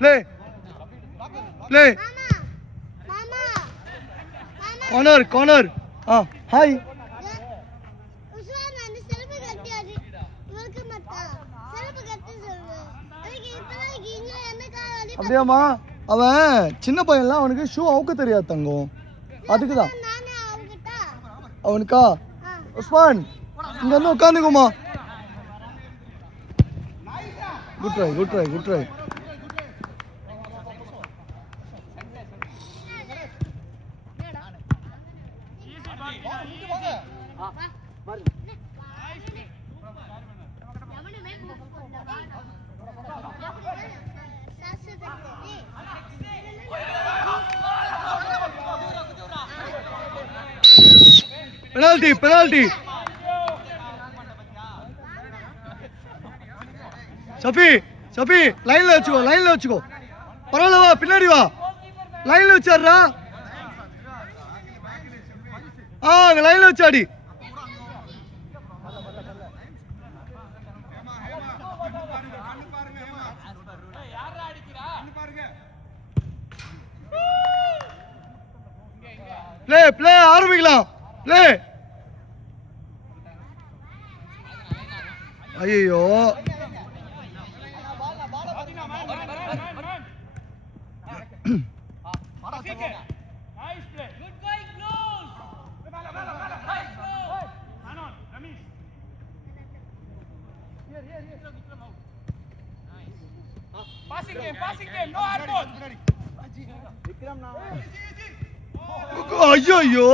Play. Play. Corner. Hi. அப்படியாம்மா அவன் சின்ன பையன்லாம் அவனுக்கு ஷூ அவுக்க தெரியாது தங்கம் அதுக்கு தான் அவனுக்கா உஸ்மான் இங்க வந்து உட்காந்துக்குமா குட் ட்ரை penalty சஃபி லைன்ல வச்சுக்கோ பரவாயில்ல வா பின்னாடி வா லைன்ல வச்சாடுறா அங்க லைன்ல வச்சாடி ப்ளே ஆரம்பிக்கலாம் ப்ளே ஐயோ passing game, no hardball. ஐயோ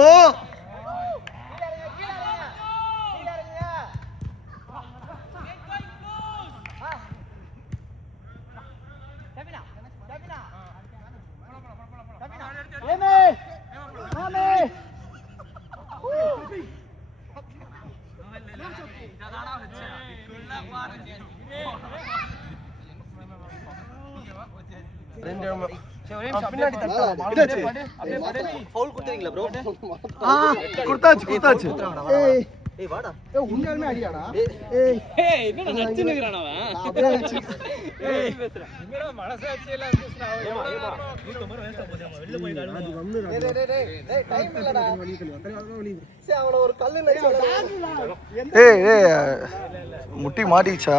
கொடுத்தாச்சு ஏய் வாடா உண்மையாலுமே அடியாடா என்னடா நச்சின்னு இருக்கறானே அவன் ஏய் பேசுறா என்னடா மனசாட்சி எல்லாம் பேசுறா வெளிய போய் காடு டேய் டைம் இல்லடா சே அவன ஒரு கல்லு நச்சடா ஏய் முட்டி மாட்டிச்சா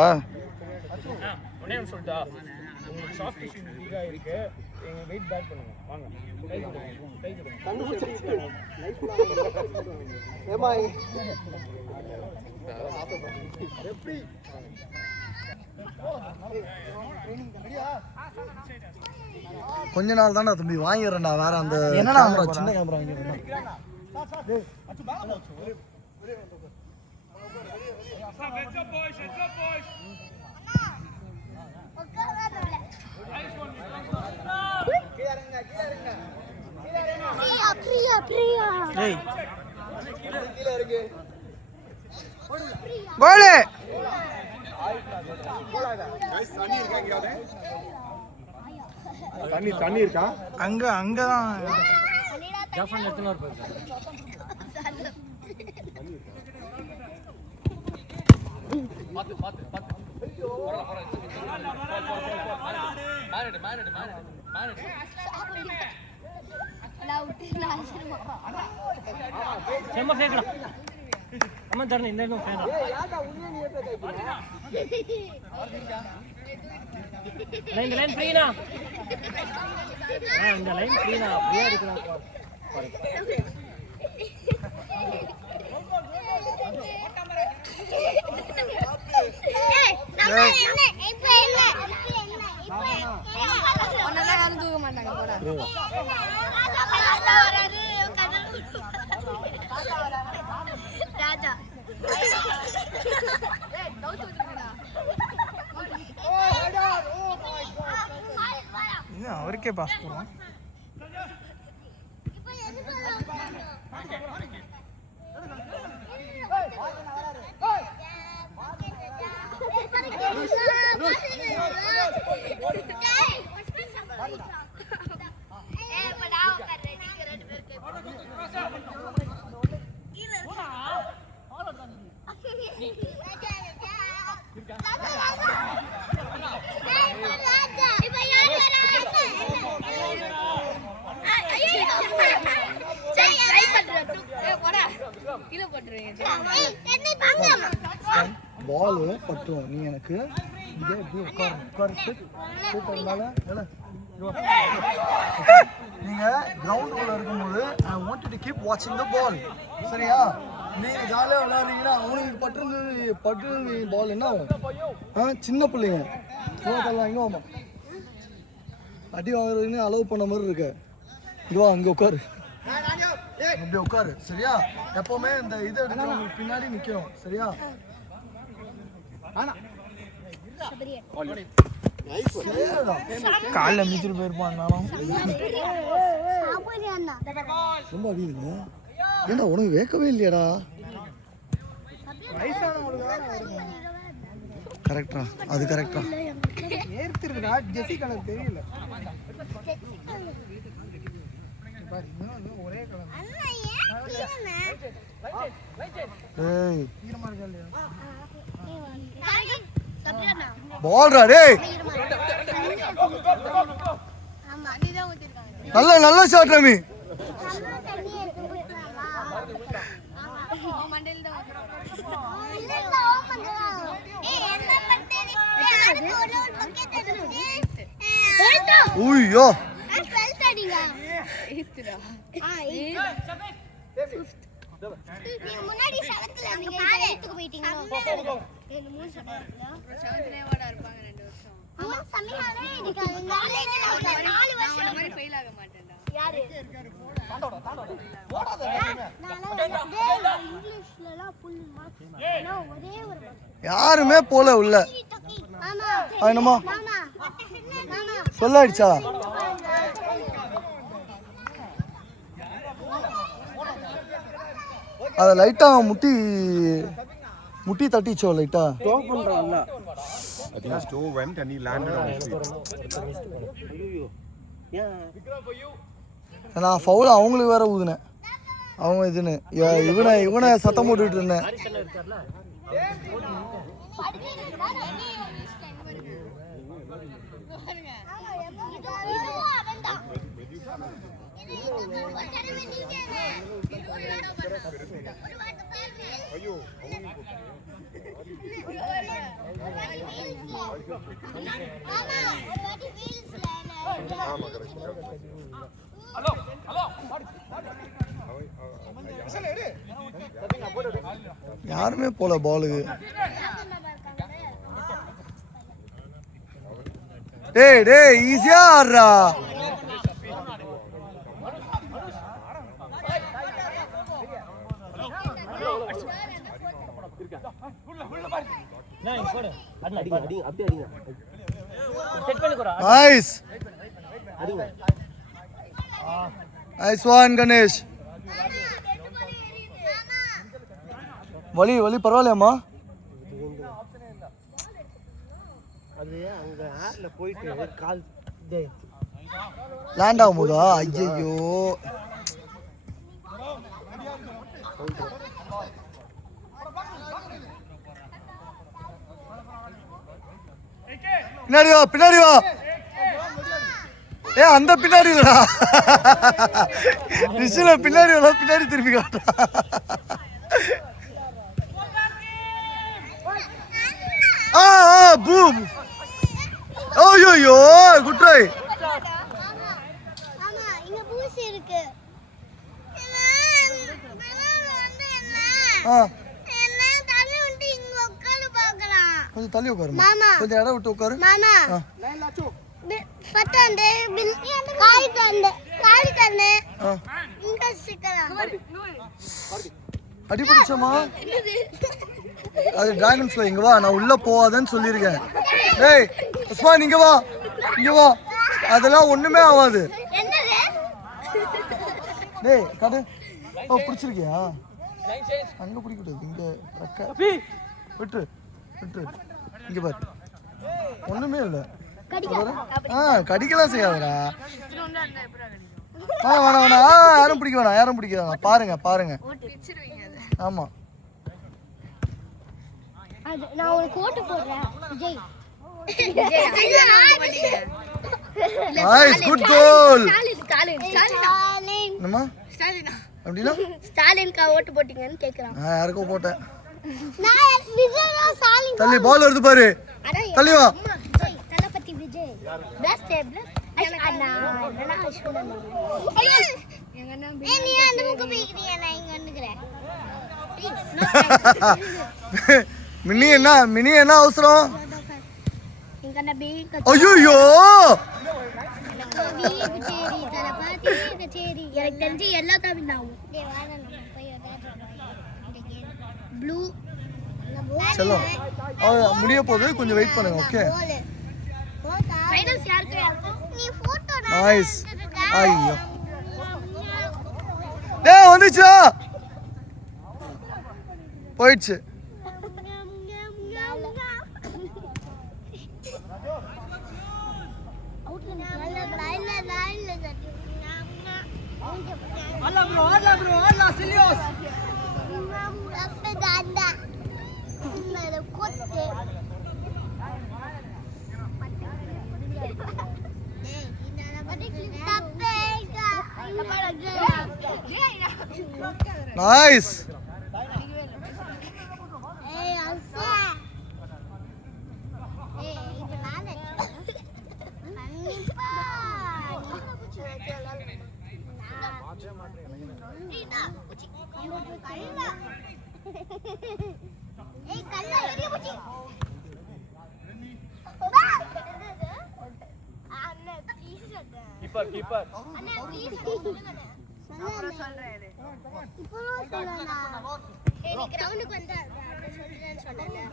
ஒண்ணே ஒன்னு சொல்டா உங்களுக்கு சாஃப்ட் டிஷ்யூ லீகா இருக்கு எங்க வெயிட் பேக் பண்ணுங்க வாங்க கை கொடுங்க கண்ணு பிடிச்சு ஏமா எப்படி கொஞ்ச நாள் தானே தம்பி வாங்கிடுறேன்டா வேற அந்த கேமரா சின்ன கேமரா வாங்கிடுறேன் கோலே தண்ணி இருக்கா அங்கதான் ஜாஃபன் எத்தனை வர போகுது பாத்து செம்ம ஃபேக்கடா அம்மா தரணும் இந்த இன்னும் ஃபேன் யாடா உன்னை நீ எப்ப கைக்குறா லைன் ஃப்ரீனா இந்த லைன் ஃப்ரீனா ஃப்ரீயா இருக்குடா ஏய் நம்ம என்ன இப்போ இல்ல ஒண்ணா காலம் தூக்க மாட்டாங்க போடா ராஜா ஏய் டவுட் வந்துடா இது அவருக்கே பாஸ் போறோம் இப்போ எதுக்கு இப்ப யார் வரா பால் பட்டுரும். நீ எனக்கு இதே இப்படி உட்காரு நீங்க கிரவுண்டுக்குள்ள இருக்கும்போது ஐ வாண்ட் டு கீப் வாட்சிங் த பால். சரியா? நீங்க ஜாலியாக விளையாடுறீங்கன்னா அவனுக்கு பட்டு பால் என்ன ஆகும்? சின்ன பிள்ளைங்க தரலாம். இங்கே வாமா, அடி வாங்குறதுன்னு அலோவ் பண்ண மாதிரி இருக்கு. இங்கே வா, இங்கே உட்காரு, அப்படி உட்காரு. சரியா? எப்பவுமே இந்த இது எடுக்கிறவங்களுக்கு பின்னாடி நிற்கணும். சரியா? காலைல மிச்சிட்டு போயிருப்பான்னாலும் ரொம்ப அடியுது. ஏண்டா உனக்கு வேக்கவே இல்லையாடா? கரெக்டா? அது கரெக்டா? ஏர்த்திருக்குடா, ஜெசி கலர் தெரியல. ஒரே கலர். ஏய் பால்ரா டேய். நல்ல ஷாட் ரமி. ஐயோ முன்னாடி சவத்துல நீங்க பாலத்துக்கு போயிட்டீங்க. சவத்துல வாடா இருப்பாங்க 2 வருஷம். ஆமா சமியாவே இருக்காங்க. காலேஜ்ல 4 வருஷம் நான் மாதிரி ஃபெயில் ஆக மாட்டேன்டா. யாரு? போடாத. இங்கிலீஷ்லலாம் ஃபுல் மார்க்ஸ். நான் ஒரே ஒரு யாருமே போல உள்ள. மாமா என்னமா மாமா சொல்லாடிச்சா? அத லைட்டா முட்டி தட்டிச்சோ லைட்டா. To பண்றான்ல. I think his toe went and he landed on his feet. ஐயோ. நான் ஃபவுல் அவங்களுக்கு வேற ஊதுனேன். அவங்க இதுன்னு இவனை சத்தம் போட்டுட்டு இருந்தேன். யாருமே போல பாலுக்கு. டேய் ஈஸியா ஆடுறா. Nice nice one Ganesh. வலி பரவாயில்லையாம்மா? அது அங்க ஆர்ல போயிட்டு கால் லேண்ட் ஆகும்போதா? ஐயோ பின்னாடி வா. அந்த பின்னாடி இல்லடா, ரிஷில பின்னாடி வா, பின்னாடி திருப்பி காட்டா. பூம். ஐயோ குட் ட்ரை. ஆமா இங்க பூசி இருக்கு. கொஞ்சம் தள்ளி உட்காரு, கொஞ்சம் இடம் விட்டு உட்காரு. மாமா பத்தண்டே பில் காய் தண்டே இந்த சிக்கறா அடிபடுச்சமா? அது டிராகன் ஃப்ளை. இங்க வா, நான் உள்ள போவாதேன்னு சொல்லியிருக்கேன். டேய் உஸ்மான் இங்க வா. அதெல்லாம் ஒண்ணுமே ஆகாது. டேய் காடு. பிடிச்சிருக்கியா? அங்க பிடிக்கூடாது, இங்க விட்டு இங்க பாரு, ஒண்ணுமே இல்லை. கடிக்கலாம் செய்யாதடா. வேணா யாரும் பிடிக்க வேணாம். பாருங்க. ஆமா நான் ஒரு கோட் போடுறேன். Vijay nice good goal. Stalin என்னம்மா? அப்படின்னா ஸ்டாலின்கா ஓட்டு போட்டீங்கன்னு கேக்குறான். நான் யாருக்கோ போட்டேன். நான் விஜய் ஸ்டாலின். தள்ளி பால் வருது பாரு. தள்ளி வா. தலபதி விஜய். பெஸ்ட் அண்ணா என்னடா அஸ்வின். எங்க அண்ணா நீ அந்த பக்கம் போய்க்கிறியா நான் இங்க வந்துக்கறேன். மினி என்ன அவசரம்? எங்க அண்ணா பீ ஐயோ கச்சேரி தலபதி கச்சேரி எனக்கு தெரிஞ்சு எல்லா தமிழ் ஆகும். ப்ளூ செல்லம் முடிய போகுது, கொஞ்சம் வெயிட் பண்ணுங்க. ஓகே ஃபைனல்ஸ் யாருக்கு நீ போட்டோ நைஸ். ஐயோ டேய் வந்துச்சா போயிடுச்சு. நைஸ். கீப்பர் கிரவுண்டுக்கு வந்து சொல்றேன்னு சொன்னேன்.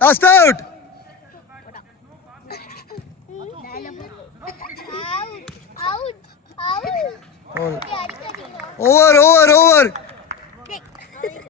Last out. Over.